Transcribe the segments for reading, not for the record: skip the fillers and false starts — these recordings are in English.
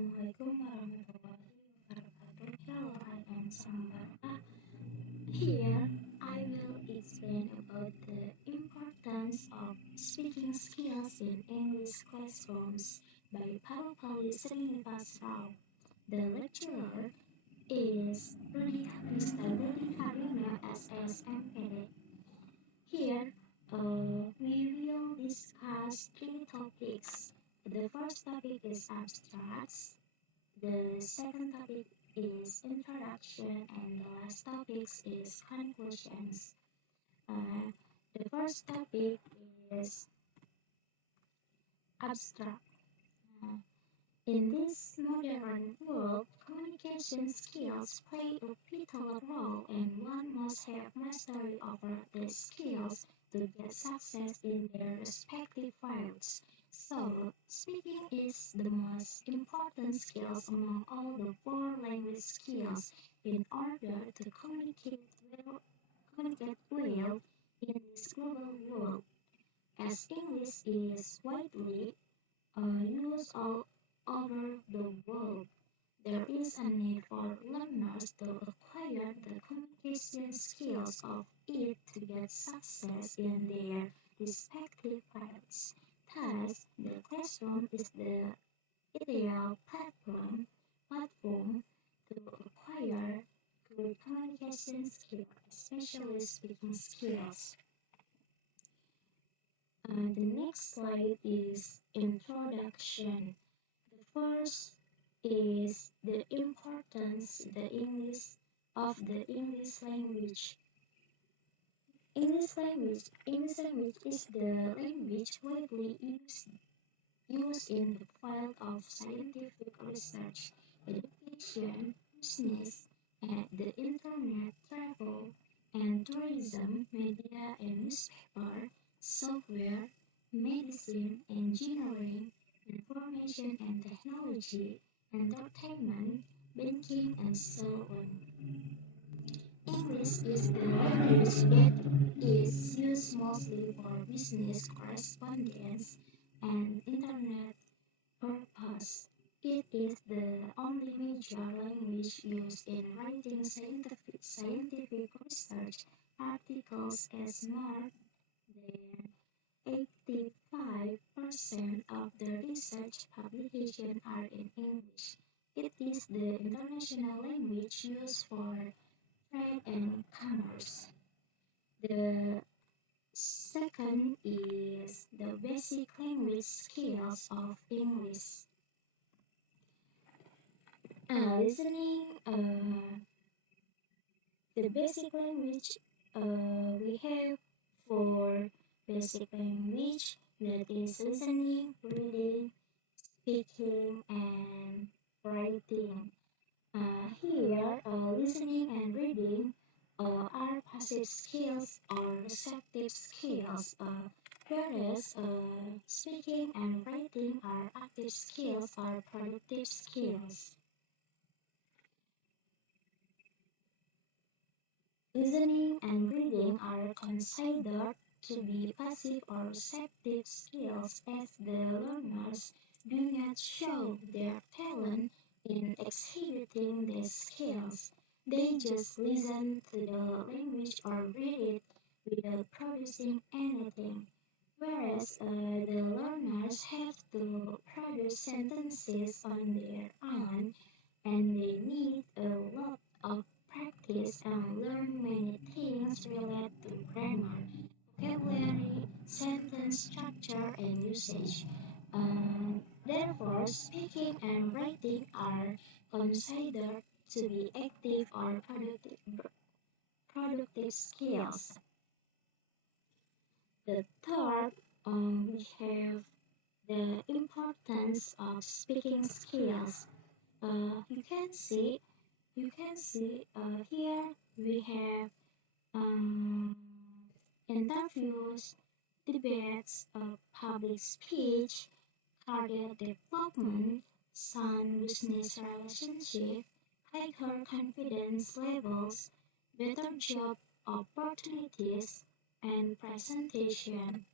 Assalamualaikum warahmatullahi wabarakatuh. Hello, I am Salwa. Here, I will explain about the importance of speaking skills in English classrooms by powerfully Srinivas Rao. The lecturer is Mr. Rudi Harino, SSMPD. Here, we will discuss three topics. The first topic is abstracts. The second topic is introduction, and the last topic is conclusions. Uh, the first topic is abstract. Uh, in this modern world, communication skills play a pivotal role, and one must have mastery over these skills to get success in their respective fields. So, speaking is the most important skills among all the four language skills in order to communicate well in this global world. As English is widely used all over the world, there is a need for learners to acquire the communication skills of it to get success in their respective fields. Thus, the classroom is the ideal platform to acquire good communication skills, especially speaking skills. The next slide is introduction. The first is the importance the English language. English language is the language widely used in the field of scientific research, education, business, and the internet, travel and tourism, media and newspaper, software, medicine, engineering, information and technology, entertainment, banking, and so on. English is the language that is used mostly for business correspondence and internet purpose. It is the only major language used in writing scientific research articles, as more than 85% of the research publications are in English. It is the international language used for trade and commerce. The second is the basic language skills of English. Listening, the basic language we have for basic language, that is listening, reading, speaking, and writing. Here, listening and reading are passive skills or receptive skills, whereas speaking and writing are active skills or productive skills. Listening and reading are considered to be passive or receptive skills, as the learners do not show their talent in exhibiting these skills. They just listen to the language or read it without producing anything. Whereas the learners have to produce sentences on their own, and they need a lot of practice and learn many things related to grammar, vocabulary, sentence structure, and usage. Therefore, speaking and writing are considered to be active or productive skills. The third, we have the importance of speaking skills. You can see here we have um, interviews, debates, public speech, career development, sound business relationship, higher confidence levels, better job opportunities, and presentation.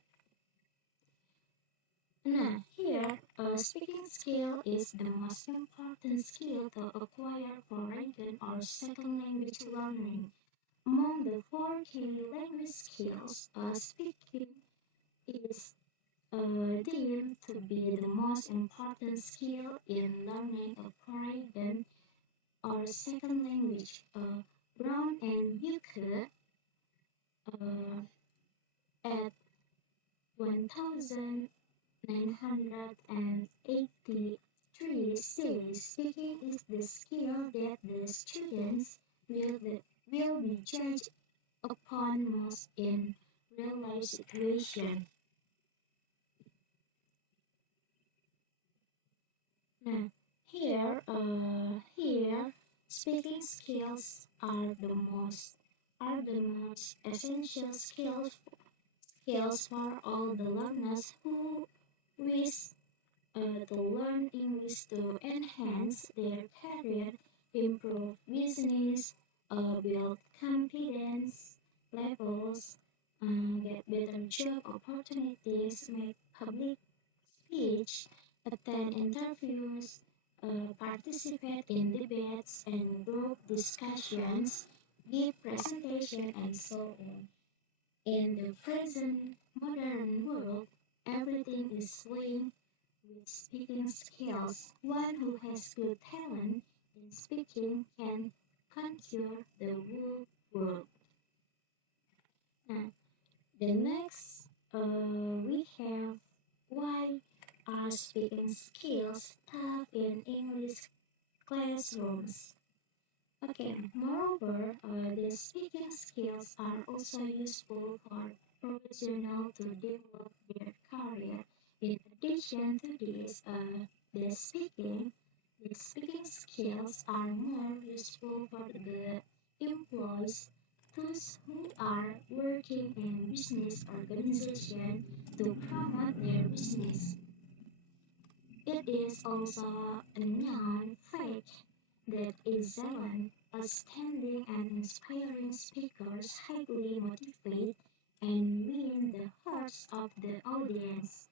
Here, speaking skill is the most important skill to acquire for written or second language learning. Among the four key language skills, speaking is deemed to be the most important skill in learning a foreign or second language. Brown and Bucher at 1983 says speaking is the skill that the students will, will be judged upon most in real life situations. Now, here, speaking skills are the most essential skills for all the learners who wish to learn English to enhance their career, improve business, build confidence levels, get better job opportunities, make public speech, attend interviews, participate in debates and group discussions, give presentation, and so on. In the present modern world, everything is linked with speaking skills. One who has good talent in speaking can conquer the whole world. Now, the next we have why are speaking skills tough in English classrooms? Okay, moreover, the speaking skills are also useful for professionals to develop their career. In addition to this, the speaking skills are more useful for the employees, those who are working in business organizations to promote their business. It is also a known fact that excellent, outstanding, and inspiring speakers highly motivate and win the hearts of the audience.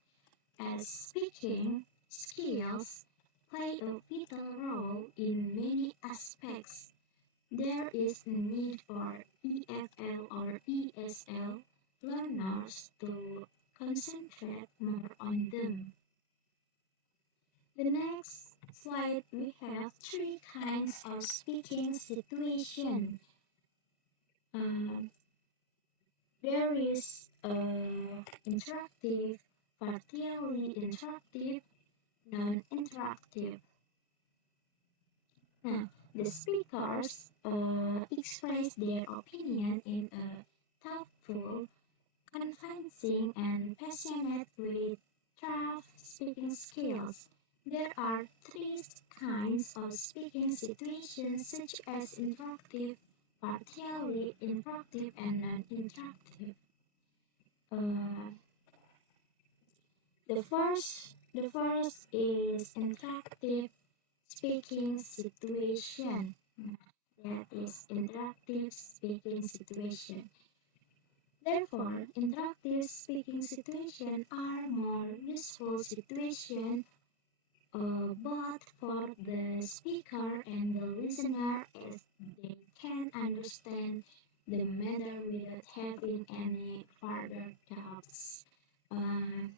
As speaking skills play a vital role in many aspects, there is a need for EFL or ESL learners to concentrate more on them. The next slide we have three kinds of speaking situation. Um, there is interactive, partially interactive, non-interactive. Now, the speakers express their opinion in a thoughtful, convincing, and passionate way. Tough speaking skills. There are three kinds of speaking situations, such as interactive, partially interactive, and non-interactive. Uh, the first is interactive speaking situation. That is interactive speaking situation. Therefore, interactive speaking situations are more useful situations both for the speaker and the listener as they can understand the matter without having any further doubts. Uh,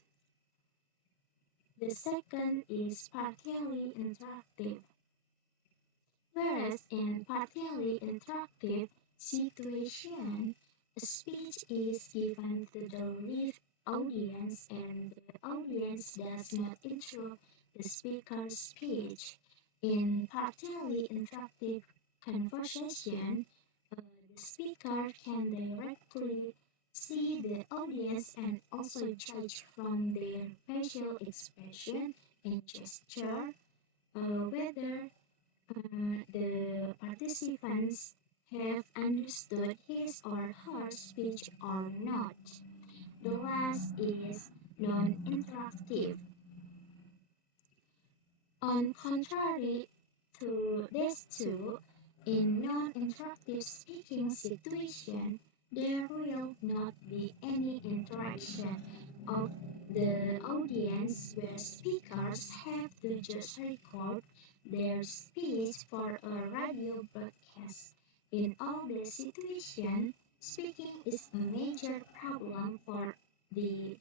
the second is partially interactive. Whereas in partially interactive situation, a speech is given to the live audience and the audience does not interrupt the speaker's speech. In partially interactive conversation, the speaker can directly see the audience and also judge from their facial expression and gesture whether the participants have understood his or her speech or not. The last is non-interactive. On contrary to these two, in non-interactive speaking situation, there will not be any interaction of the audience where speakers have to just record their speech for a radio broadcast. In all these situations, speaking is a major problem for the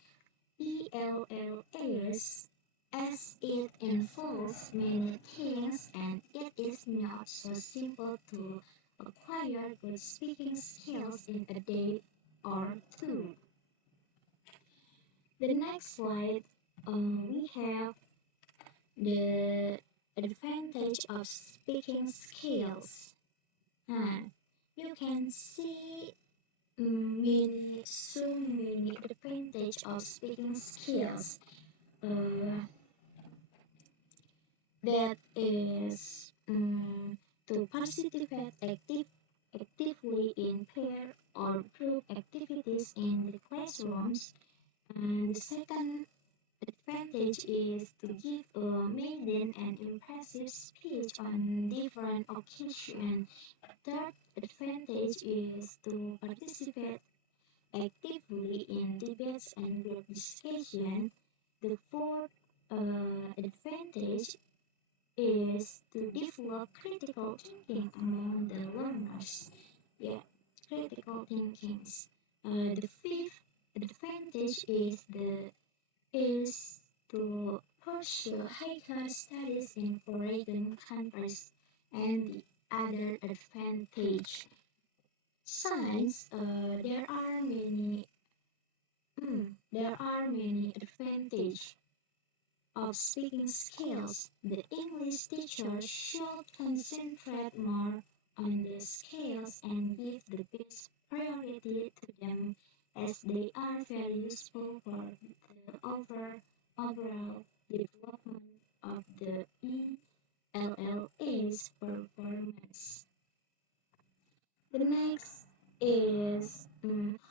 ELLAs as it involves many things and it is not so simple to acquire good speaking skills in a day or two. The next slide, we have the advantage of speaking skills. Uh, you can see many advantage of speaking skills. Uh, that is to participate actively in pair or group activities in the classrooms. And the second advantage is to give a maiden and impressive speech on different occasions. Third advantage is to participate actively in debates and group discussion. The fourth advantage is to develop critical thinking among the learners. Yeah, critical thinkings. The fifth advantage is to pursue higher studies in foreign countries, and the other advantage. Science, there are many advantages of speaking skills. The English teacher should concentrate more on the skills and give the best priority to them as they are very useful for the overall development of the ELLA's performance. The next is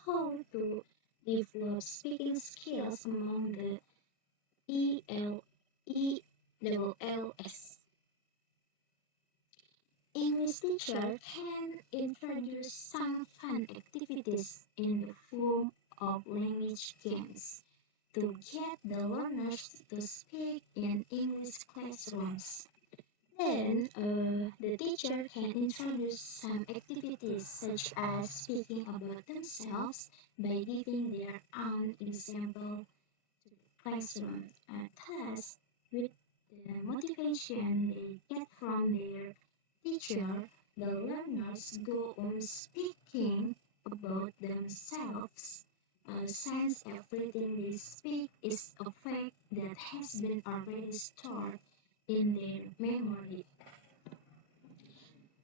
how to develop speaking skills among the ELLS. English teacher can introduce some fun activities in the form of language games to get the learners to speak in English classrooms. Then, the teacher can introduce some activities such as speaking about themselves by giving their own example to the classroom. Thus, with the motivation they get from their teacher, the learners go on speaking about themselves. Since everything they speak is a fact that has been already stored in their memory.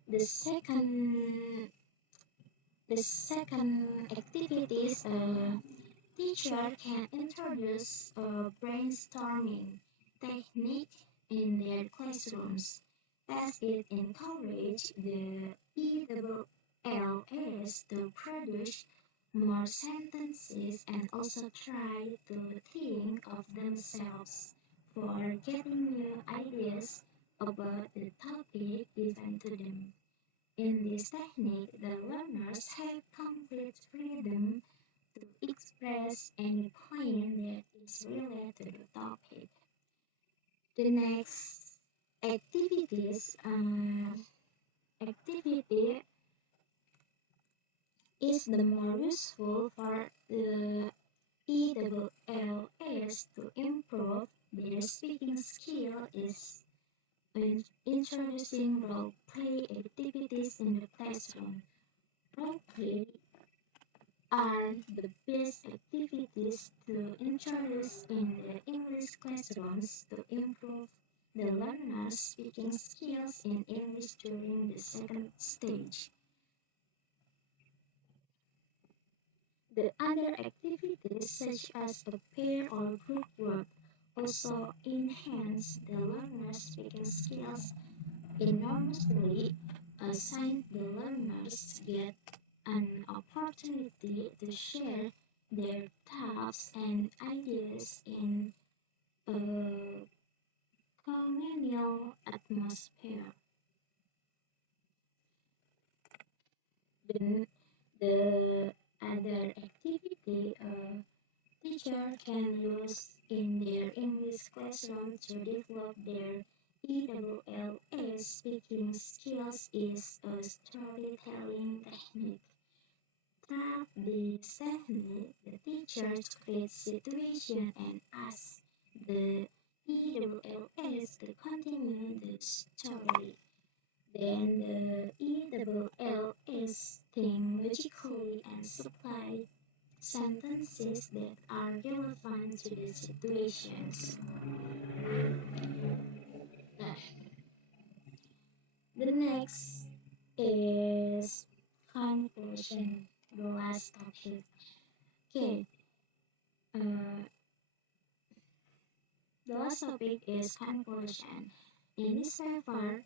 The second, the second activity is teacher can introduce a brainstorming technique in their classrooms as it encourages the ELLs to produce more sentences and also try to think of themselves for getting new ideas about the topic given to them. In this technique, the learners have complete freedom to express any point that is related to the topic. The next activities activity is the more useful for the ELLs to improve their speaking skill is in introducing role play activities in the classroom. Role play are the best activities to introduce in the English classrooms to improve the learner's speaking skills in English during the second stage. The other activities, such as a pair or group work, also enhance the learner's speaking skills enormously, since the learners get an opportunity to share their thoughts and ideas in a communal atmosphere. Then the other activity Teachers can use in their English classroom to develop their EWLS speaking skills is a storytelling technique. Through this technique, the teachers create situation and ask the EWLS to continue the story. Then the EWLS think logically and supply sentences that are relevant to the situations. Uh, the next is conclusion, the last topic. Okay, uh, the last topic is conclusion. In this paper,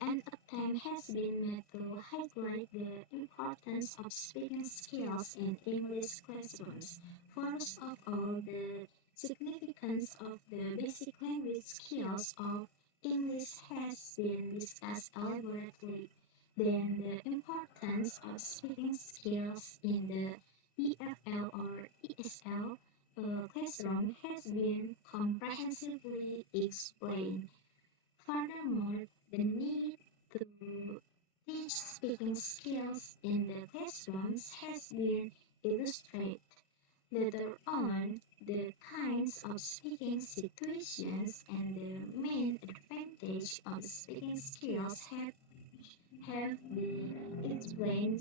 an attempt has been made to highlight the importance of speaking skills in English classrooms. First of all, the significance of the basic language skills of English has been discussed elaborately. Then, the importance of speaking skills in the EFL or ESL classroom has been comprehensively explained. Furthermore, the need to teach speaking skills in the classrooms has been illustrated. Later on, the kinds of speaking situations and the main advantage of speaking skills have been explained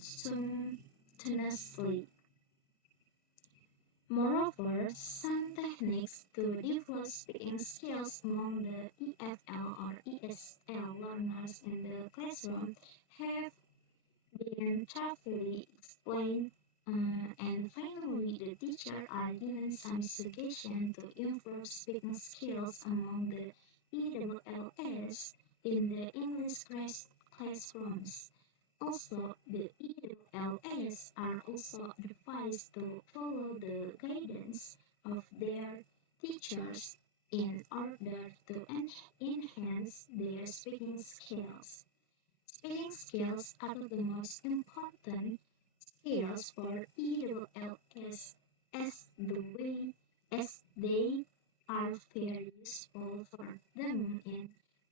simultaneously. Moreover, some techniques to develop speaking skills among the EFL or ESL learners in the classroom have been thoroughly explained. And finally, the teachers are given some suggestions to improve speaking skills among the EWLS in the English classrooms. Also, the EWLS are also advised to follow the guidance of their teachers in order to enhance their speaking skills. Speaking skills are the most important skills for EWLS as they are very useful for them in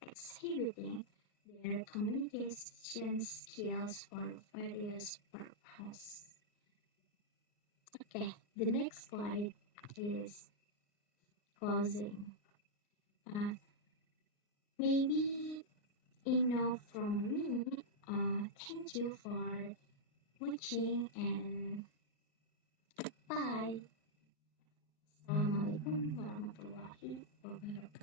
exhibiting their communication skills for various purposes. Okay, the next slide is closing. Uh, Maybe enough from me. Thank you for watching and bye. Assalamualaikum warahmatullahi wabarakatuh.